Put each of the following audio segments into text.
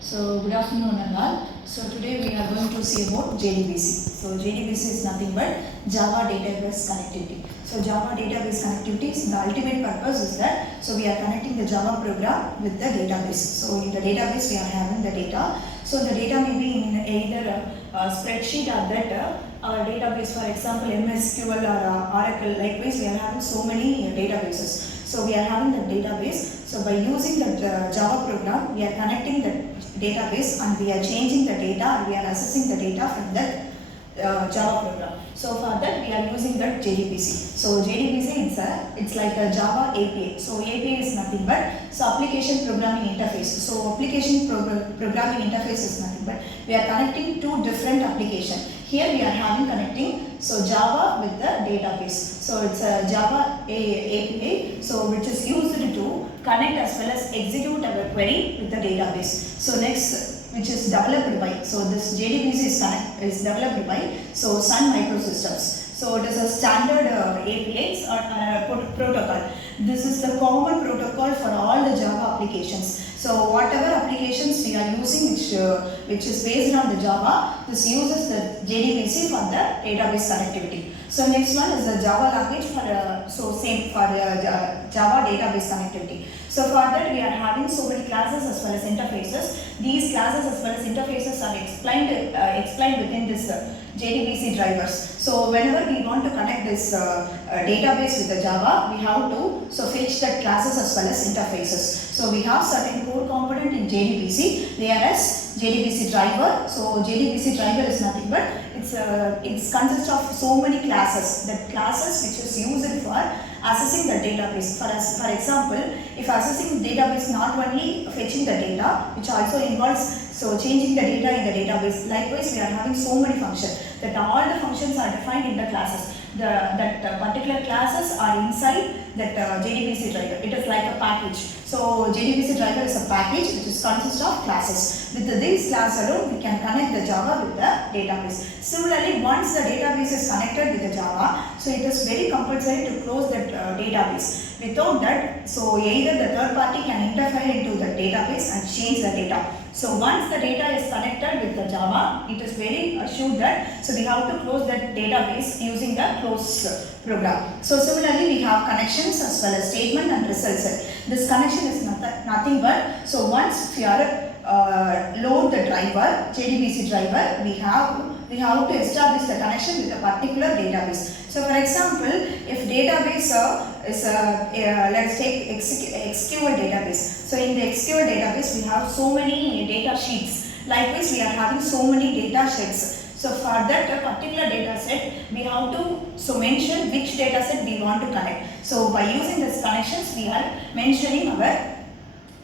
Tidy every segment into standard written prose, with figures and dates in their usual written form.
So good afternoon all. So today we are going to see about JDBC. So JDBC is nothing but Java database connectivity. So Java database connectivity is the ultimate purpose is that so we are connecting the Java program with the database. So in the database we are having the data. So the data may be in either a spreadsheet or that database, for example MSQL or Oracle. Likewise we are having so many databases. So we are having the database. So by using the Java program, we are connecting the database and we are changing the data and we are accessing the data from that Java program. So for that we are using that JDBC. So JDBC it's like a Java API. So API is nothing but application programming interface. So application programming interface is nothing but we are connecting two different applications. Here we are having connecting Java with the database. So it's a Java API, so which is used to connect as well as execute our query with the database. So next, which is developed by, so this JDBC is developed by Sun Microsystems. So it is a standard API or protocol. This is the common protocol for all the Java applications. So whatever applications we are using which is based on the Java, this uses the JDBC for the database connectivity. So next one is the Java language for same for Java database connectivity. So for that we are having so many classes as well as interfaces. These classes as well as interfaces are explained within this JDBC drivers. So whenever we want to connect this database with the Java, we have to fetch the classes as well as interfaces. So we have certain core component in JDBC. They are as JDBC driver. So JDBC driver is nothing but it consists of so many classes. That classes which is used for accessing the database. For example, if accessing database not only fetching the data, which also involves changing the data in the database. Likewise, we are having so many functions that all the functions are defined in the classes. That particular classes are inside that JDBC driver. It is like a package. So JDBC driver is a package which consists of classes. With these classes alone, we can connect the Java with the database. Similarly, once the database is connected with the Java, so it is very compulsory to close that database. Without that, so either the third party can interfere into the database and change the data. So once the data is connected with the Java, it is very assured that so we have to close that database using the close program. So similarly, we have connections as well as statement and result set. This connection is nothing but so once we are load the driver, JDBC driver, we have to establish the connection with a particular database. So for example, if database is let's take SQL database. So in the SQL database, we have so many data sheets. Likewise, we are having so many data sets. So for that particular data set, we have to mention which data set we want to connect. So by using this connections, we are mentioning our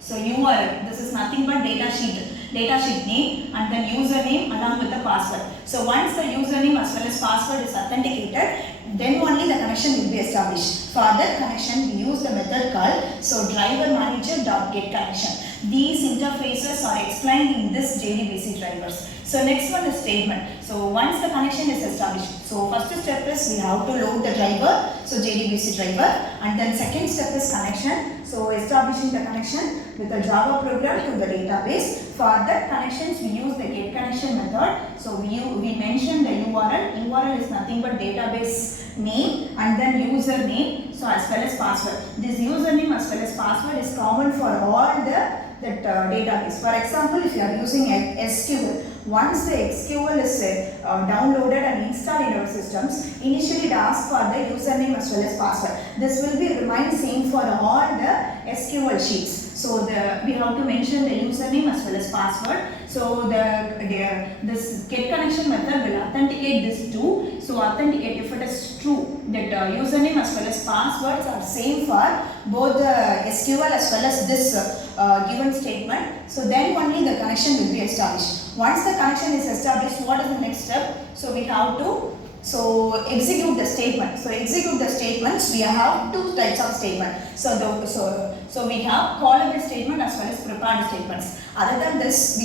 URL. This is nothing but data sheet name and then username along with the password. So once the username as well as password is authenticated, then only the connection will be established. For that connection, we use the method called driver manager.get connection. These interfaces are explained in this JDBC drivers. So next one is statement. So once the connection is established, so first step is we have to load the driver, so JDBC driver, and then second step is connection. So establishing the connection with the Java program to the database. For that connections, we use the get connection method. So we mention the URL. URL is nothing but database name and then username. So as well as password. This username as well as password is common for all the database. For example, if you are using SQL, once the SQL is downloaded and installed in our systems, initially it asks for the username as well as password. This will be remain same for all the SQL sheets. So we have to mention the username as well as password. So this get connection method will authenticate this too. So authenticate if it is true that username as well as passwords are same for both the SQL as well as this given statement. So then only the connection will be established. Once the connection is established, what is the next step? So we have to execute the statement. So execute the statements. We have two types of statement. So we have callable statement as well as prepared statements. Other than this,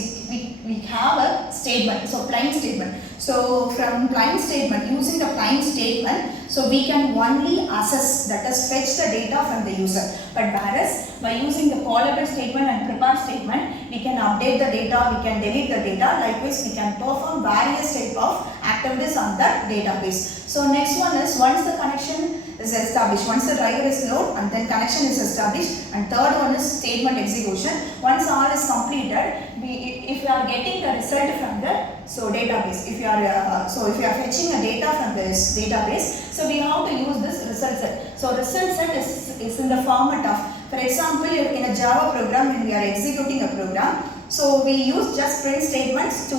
we have a statement. So plain statement. So from plain statement, using the plain statement, so we can only access, that is fetch the data from the user. But whereas by using the callable statement and prepared statement, we can update the data, we can delete the data. Likewise, we can perform various type of activities on the database. So next one is once the connection is established, once the driver is loaded and then connection is established, and third one is statement execution. Once all is completed, if you are getting the result from the database, if you are fetching a data from this database, so we have to use this result set. So result set is in the format of, for example, in a Java program, when we are executing a program, so we use just print statements to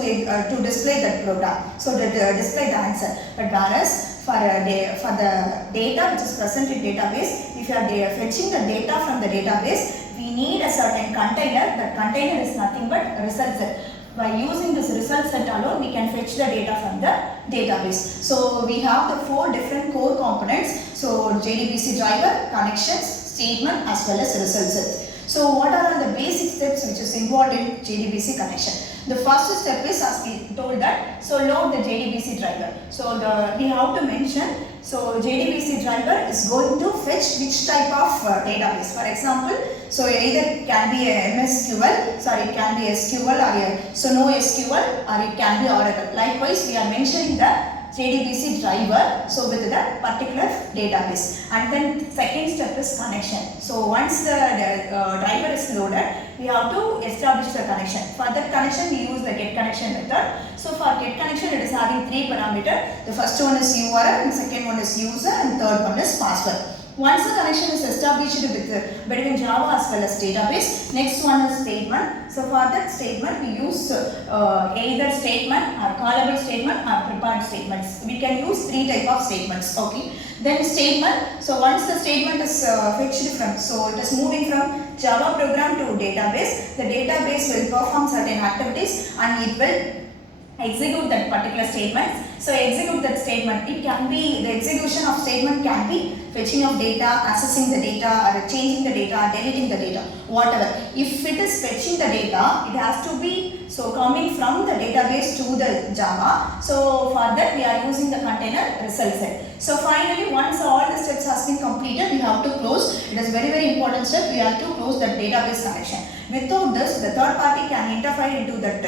display that program, so that display the answer. But whereas for the data which is present in database, if you are fetching the data from the database, we need a certain container. That container is nothing but result set. By using this result set alone, we can fetch the data from the database. So we have the 4 different core components. So JDBC driver, connections, statement as well as result set. So what are all the basic steps which is involved in JDBC connection? The first step is, as we told that, so load the JDBC driver. So we have to mention, so JDBC driver is going to fetch which type of database. For example, so either can be a MSQL, it can be SQL or no SQL, or it can be Oracle. Likewise, we are mentioning the JDBC driver, so with that particular database. And then second step is connection. So once the driver is loaded, we have to establish the connection. For that connection, we use the get connection method. So for get connection, it is having 3 parameters. The first one is URL, and second one is user, and third one is password. Once the connection is established between Java as well as database, next one is statement. So for that statement, we use either statement or callable statement or prepared statements. We can use 3 type of statements. Okay. Then statement. So once the statement is fetched from, so it is moving from Java program to database. The database will perform certain activities and it will execute that particular statement. So execute that statement. It can be, the execution of statement can be fetching of data, accessing the data, or changing the data, deleting the data, whatever. If it is fetching the data, it has to be coming from the database to the Java. So for that we are using the container result set. So finally, once all the steps has been completed, we have to close. It is very important step. We have to close that database connection. Without this, the third party can interfere into that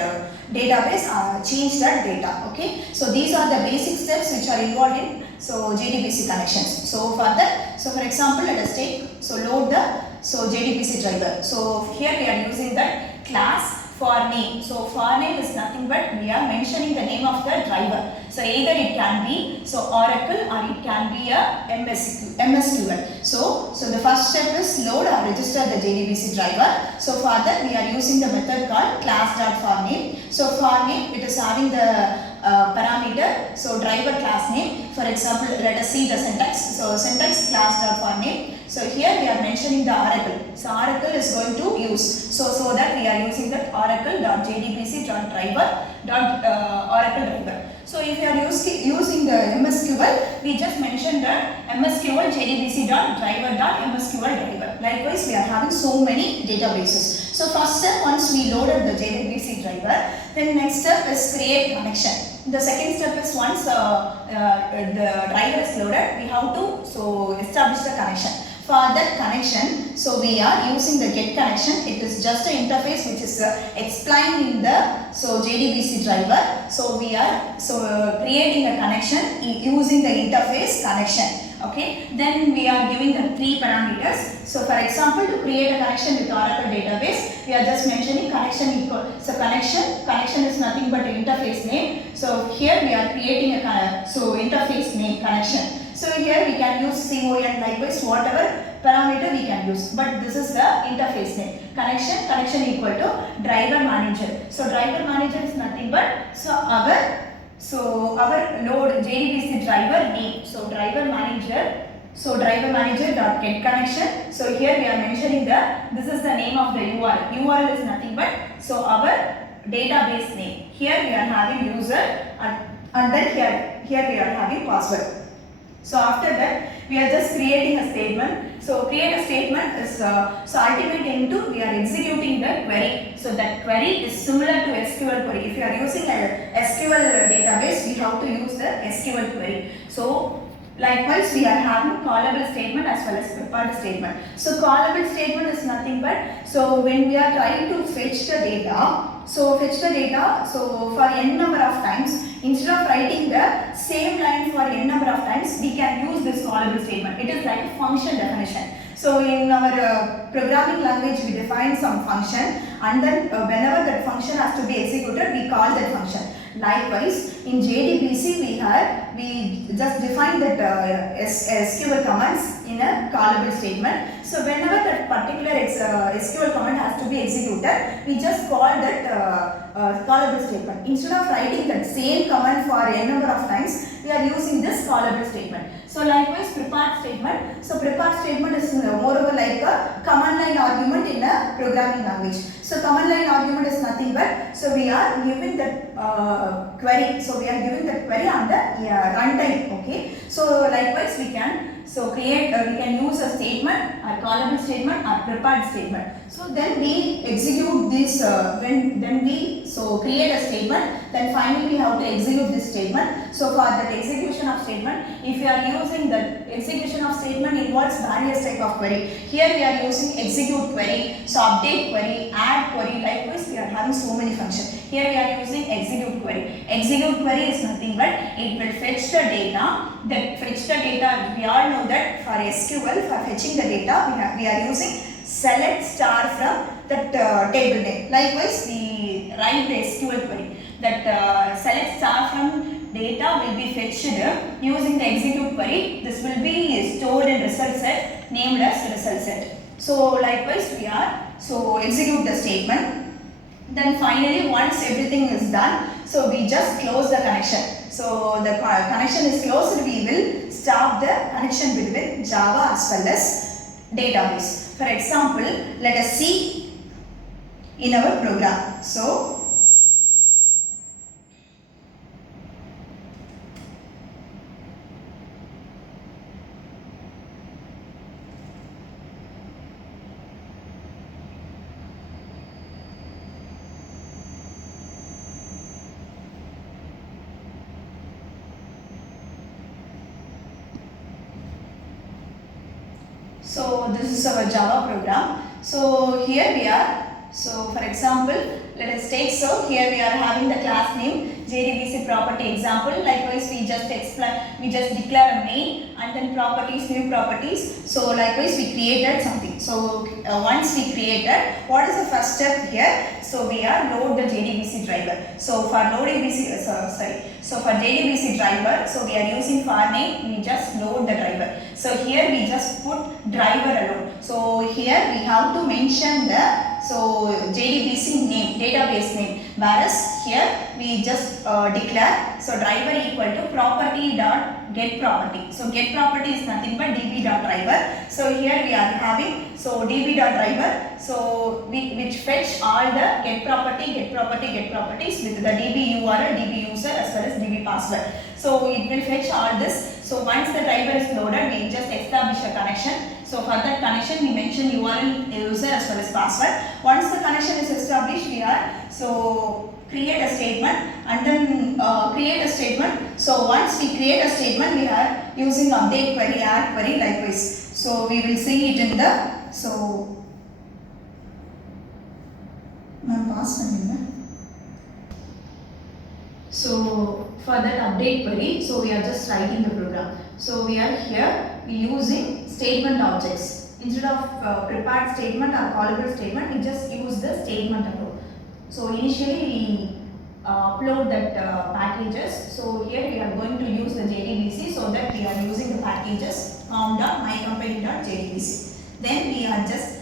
database or change that data. Okay. So these are the basic steps which are involved in JDBC connections. So for that, for example, let us take load the JDBC driver. So here we are using that class for name. So for name is nothing but we are mentioning the name of the driver. So either it can be Oracle or it can be a MSQL. So the first step is load or register the JDBC driver. So for that we are using the method called class.forName. So for name, it is having the parameter, so driver class name. For example, let us see the syntax. So syntax class.forName. So here we are mentioning the Oracle. So Oracle is going to use. So that we are using that Oracle.jdbc.driver. Oracle driver. So if you are using the MSQL, we just mentioned the MSQL JDBC.driver.MSQL driver. Likewise, we are having so many databases. So first step, once we loaded the JDBC driver, then next step is create connection. The second step is once the driver is loaded, we have to establish the connection. For that connection, so we are using the get connection. It is just an interface which is explained in the JDBC driver. So we are creating a connection using the interface connection. Okay. Then we are giving the 3 parameters. So for example, to create a connection with Oracle database, we are just mentioning connection equal. So connection is nothing but an interface name. So here we are creating a interface name connection. So here we can use CON, likewise whatever parameter we can use. But this is the interface name. Connection equal to driver manager. So driver manager is nothing but our load JDBC driver name. So driver manager dot get connection. So here we are mentioning this is the name of the URL. URL is nothing but our database name. Here we are having user and then here we are having password. So after that, we are just creating a statement. So create a statement is ultimate into we are executing the query. So that query is similar to SQL query. If you are using a SQL database, we have to use the SQL query. So Likewise, we are having callable statement as well as prepared statement. So callable statement is nothing but, so when we are trying to fetch the data, so for n number of times, instead of writing the same line for n number of times, we can use this callable statement. It is like a function definition. So in our programming language, we define some function, and then whenever that function has to be executed, we call that function. Likewise, in JDBC we just define that SQL commands in a callable statement. So whenever that particular SQL command has to be executed, we just call that callable statement. Instead of writing that same command for n number of times, we are using this callable statement. So likewise, prepared statement. So prepared statement is moreover like a command line argument in a programming language. So command line argument is nothing but, so we are giving that query. So we are giving that query on the runtime. Okay. So likewise, we can we can use a statement, a callable statement, or prepared statement. So then we execute this then we create a statement. Then finally we have to execute this statement. So for that execution of statement, if you are using the execution of statement involves various type of query. Here we are using execute query, so update query, add query. Likewise, we are having so many functions. Here we are using execute query. Execute query is nothing but it will fetch the data. That fetch the data, we all know that for SQL, for fetching the data, we are using select star from that table name. Likewise, we write the SQL query. That select star from data will be fetched using the execute query. This will be stored in result set named as result set. So likewise, we are execute the statement. Then finally, once everything is done, so we just close the connection. So the connection is closed, we will stop the connection between Java as well as database. For example, let us see in our program. So this is our Java program. So here we are. So for example, let us take, so here we are having the class name JDBC property example. Likewise, we just declare a main and then properties, new properties. So likewise, we created something. So once we created, what is the first step here? So we are load the JDBC driver. So for loading So for JDBC driver, so we are using for name, we just load the driver. So here we just put driver alone. So here we have to mention the JDBC name, database name. Whereas here we just declare driver equal to property dot get property. So get property is nothing but db.driver. So here we are having db.driver. So which fetch all the get properties with the db URL, db user as well as db password. So it will fetch all this. So once the driver is loaded, we just establish a connection. So for that connection, we mention URL, user as well as password. Once the connection is established, we are create a statement and then create a statement. So once we create a statement, we are using update query, add query, likewise. So we will see it in the So for that update query, so we are just writing the program. So we are here using statement objects. Instead of prepared statement or callable statement, we just use the statement alone. So initially we upload that packages. So here we are going to use the JDBC, so that we are using the packages com.mycompany.jdbc. Then we are just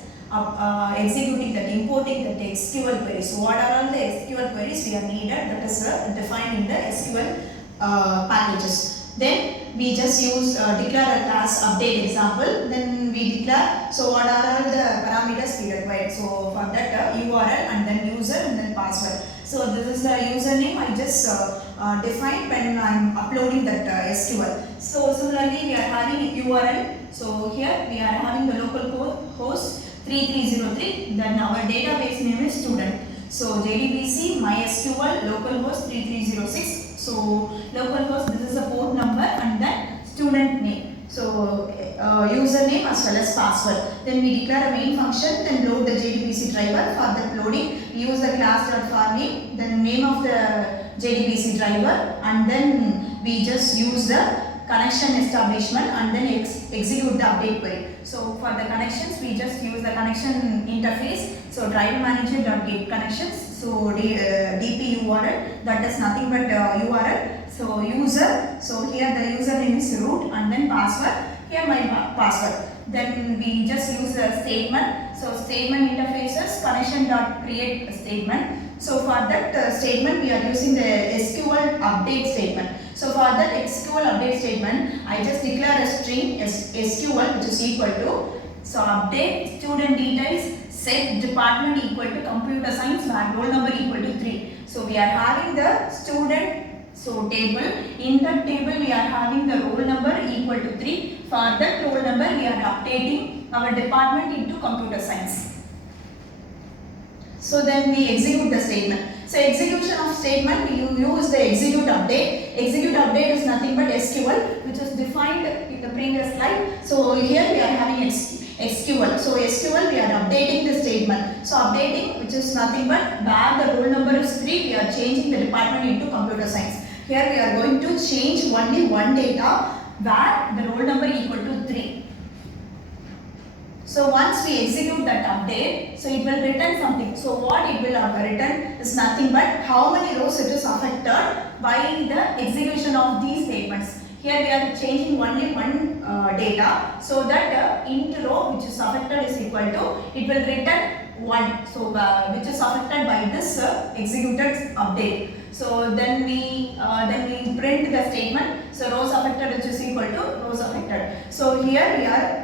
executing that, importing that SQL queries. So what are all the SQL queries we are needed, that is defined in the SQL packages. Then we just use declare a class update example. Then we declare, so what are all the parameters we required. So for that URL and then user and then password. So this is the username I just defined when I am uploading that SQL. So similarly we are having URL. So here we are having the local host 3303, then our database name is student. So JDBC MySQL localhost 3306. So localhost, this is the port number, and then student name. So username as well as password. Then we declare a main function, then load the JDBC driver. For that loading, we use the class.var name, then name of the JDBC driver, and then we just use the connection establishment and then execute the update query. So for the connections, we just use the connection interface. So driver manager.get connections. So DP URL, that is nothing but URL. So user, so here the username is root and then password. Here my password. Then we just use the statement. So statement interfaces connection.create statement. So for that statement we are using the SQL update statement. So for that SQL update statement, I just declare a string SQL which is equal to, so update student details set department equal to computer science where roll number equal to 3. So we are having the student table. In that table we are having the roll number equal to 3. For that roll number we are updating our department into computer science. So then we execute the statement. So execution of statement, we use the execute update. Execute update is nothing but SQL which is defined in the previous slide. So here we are having SQL. So SQL we are updating the statement. So updating, which is nothing but where the roll number is 3, we are changing the department into computer science. Here we are going to change only one data where the roll number equal to 3. So once we execute that update, so it will return something. So what it will return is nothing but how many rows it is affected by the execution of these statements. Here we are changing only one data, so that int row which is affected is equal to, it will return 1. So which is affected by this executed update. So then we print the statement. So rows affected which is equal to rows affected. So here we are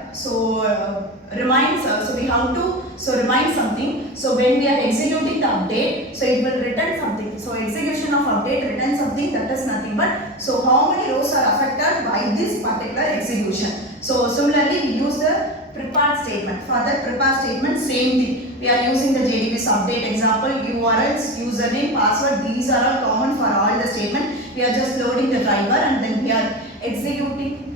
reminds, so we have to remind something. So when we are executing the update, so it will return something. So execution of update returns something, that is nothing but, so how many rows are affected by this particular execution. So similarly we use the prepared statement. For that prepared statement, same thing. We are using the JDBC update example, URLs, username, password. These are all common for all the statement. We are just loading the driver and then we are executing.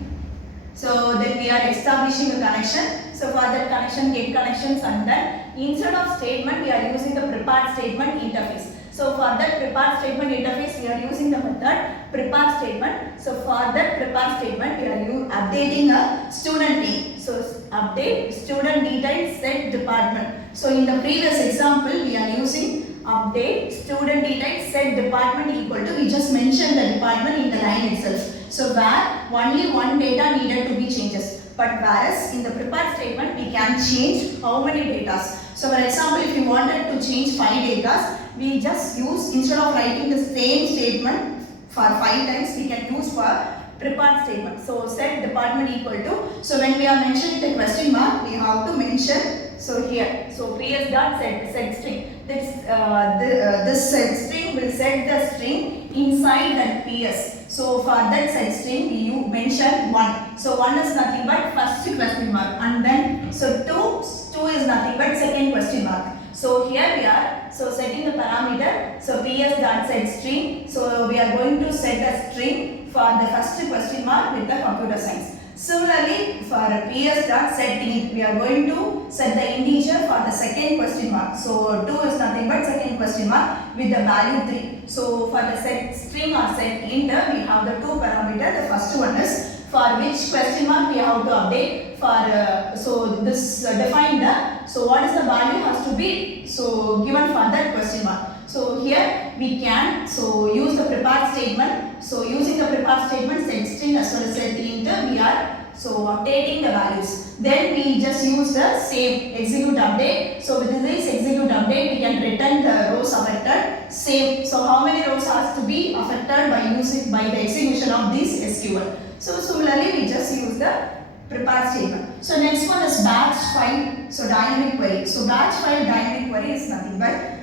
So then we are establishing a connection. So for that connection, get connections, and then instead of statement we are using the prepared statement interface. So for that prepared statement interface we are using the method prepared statement. So for that prepared statement we are updating a student name. So update student details set department. So in the previous example we are using update student details set department equal to, we just mentioned the department in the line itself. So where only one data needed to be changes. But whereas in the prepared statement we can change how many datas. So for example, if you wanted to change 5 datas, we just use, instead of writing the same statement for 5 times, we can use for prepared statement. So set department equal to, so when we are mentioning the question mark, we have to mention, so here, so ps dot set string. This set string will set the string inside that ps. So for that set string you mention 1. So 1 is nothing but first question mark, and then so 2 is nothing but second question mark. So here we are setting the parameter. So ps dot set string. So we are going to set a string for the first question mark with the computer science. Similarly, for ps dot set int, we are going to set the integer for the second question mark. So 2 is nothing but second question mark with the value 3. So for the set string or set int, we have the 2 parameters. The first one is for which question mark we have to update. For so this define the, so what is the value has to be given for that question mark. So here we can use the prepared statement. So using the prepared statement set string as well as set int, we are updating the values. Then we just use the same execute update. So with this execute update we can return the rows affected same. So how many rows has to be affected by the execution of this SQL. So similarly we just use the prepared statement. So next one is batch file. So dynamic query. So batch file dynamic query is nothing but,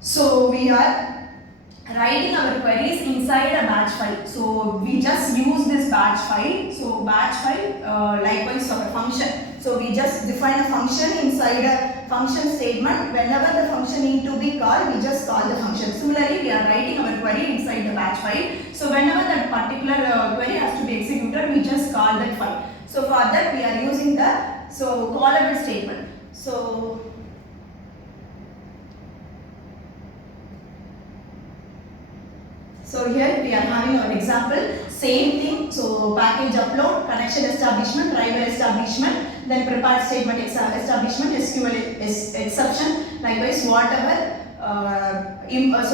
so we are writing our queries inside a batch file. So we just use this batch file. So batch file likewise for a function. So we just define a function inside a function statement. Whenever the function need to be called, we just call the function. Similarly, we are writing our query inside the batch batch file. So whenever that particular query has to be executed, we just call that file. So for that we are using the callable statement. So here we are having our example, same thing. So package upload, connection establishment, driver establishment, then prepared statement establishment, SQL exception. Likewise, whatever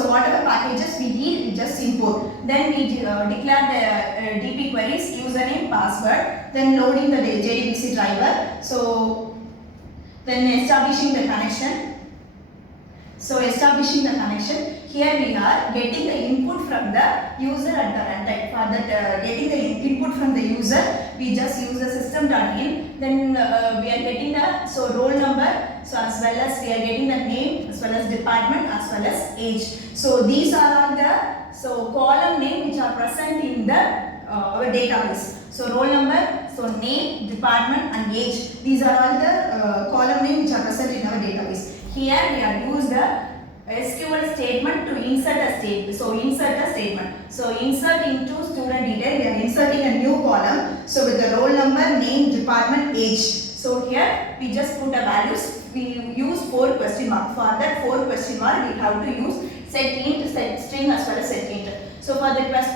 whatever packages we need, we just import. Then we declare the DP queries, username, password. Then loading the JDBC driver. So then establishing the connection. So establishing the connection. Here we are getting the input from the user at the runtime. For that getting the input from the user, we just use the system.in. Then we are getting the roll number, so as well as we are getting the name, as well as department, as well as age. So these are all the column name which are present in the our database. So roll number, so name, department, and age. These are all the column name which are present in our database. Here we are used the SQL statement to insert a statement. So insert a statement. So insert into student detail. We are inserting a new column. So with the roll number, name, department, age. So here we just put a values. We use 4 question mark. For that 4 question mark, we have to use set int, set string, as well as set int. So for the first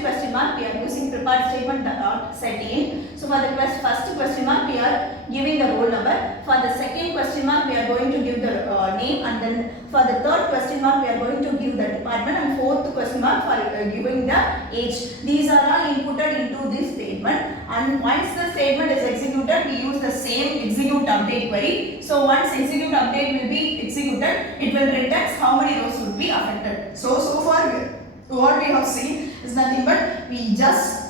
question mark, we are using prepared statement dot set int. So for the first question mark, we are giving the roll number. For the second question mark, we are going to give the name, and then for the third question mark, we are going to give the department, and fourth question mark for giving the age. These are all inputted into this statement, and once the statement is executed, we use the same execute update query. So once execute update will be executed, it will return how many rows would be affected. So far what we have seen is nothing but we just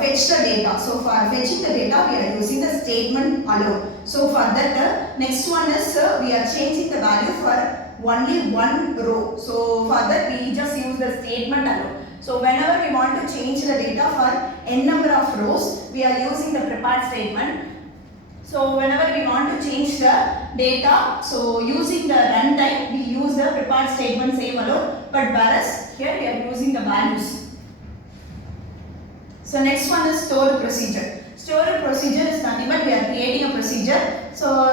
fetch the data. So for fetching the data, we are using the statement alone. So for that, next one is we are changing the value for only one row. So for that, we just use the statement alone. So whenever we want to change the data for n number of rows, we are using the prepared statement. So whenever we want to change the data, so using the runtime, we use the prepared statement same alone, but whereas here we are using the values. So next one is store procedure. Store procedure is nothing but we are creating a procedure. So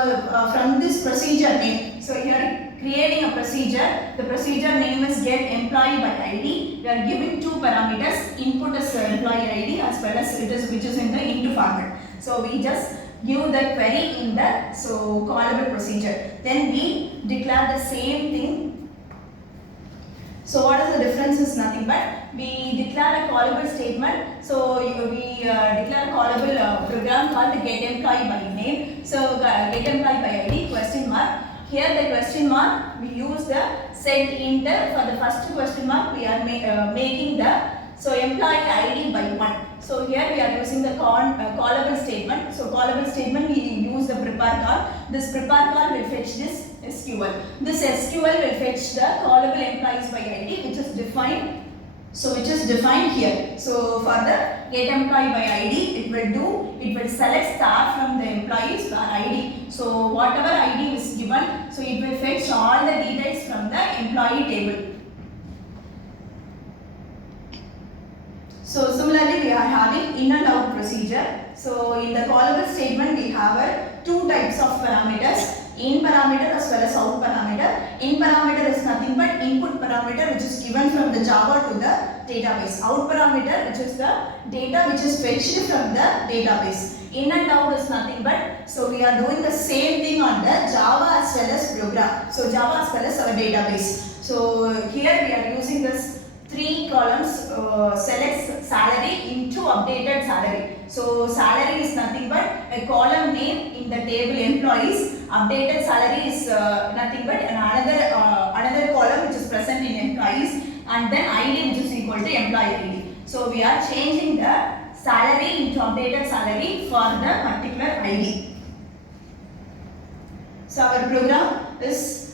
from this procedure name, so here creating a procedure, the procedure name is get employee by ID. We are giving 2 parameters, input is employee ID as well as which is in the into format. So we just give the query in the callable procedure. Then we declare the same thing. So what is the difference is nothing but we declare a callable statement. So we declare a callable program called get employee by name. So get employee by ID question mark. Here the question mark we use the set int. For the first question mark we are making the employee ID by 1. So here we are using the callable statement. So callable statement we use the prepare call. This prepare call will fetch this SQL. This SQL will fetch the callable employees by ID which is defined. So which is defined here. So for the get employee by ID, it will select star from the employees by ID. So whatever ID is given, so it will fetch all the details from the employee table. So similarly we are having in and out procedure. So in the callable statement we have 2 types of parameters, in parameter as well as out parameter. In parameter is nothing but input parameter which is given from the Java to the database. Out parameter which is the data which is fetched from the database. In and out is nothing but, so we are doing the same thing on the Java as well as program. So Java as well as our database. So here we are using this 3 columns, selects salary into updated salary. So salary is nothing but a column name in the table employees. Updated salary is nothing but another column which is present in employees, and then ID which is equal to employee ID. So we are changing the salary into updated salary for the particular ID. So our program is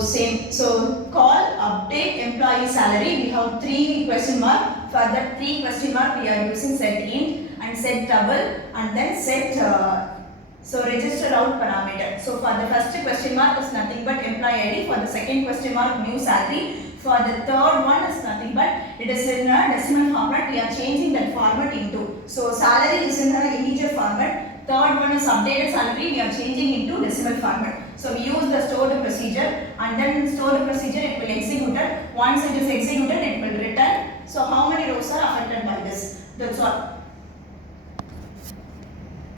same. So call update employee salary. We have 3 question mark. For that 3 question mark we are using set int and set double and then set register out parameter. So for the first question mark is nothing but employee ID. For the second question mark new salary. For the third one is nothing but it is in a decimal format. We are changing that format into. So salary is in an integer format. Third one is updated salary. We are changing into decimal format. So we use the stored procedure, and then stored procedure it will execute it. Once it is executed, it will return. So how many rows are affected by this? That's all.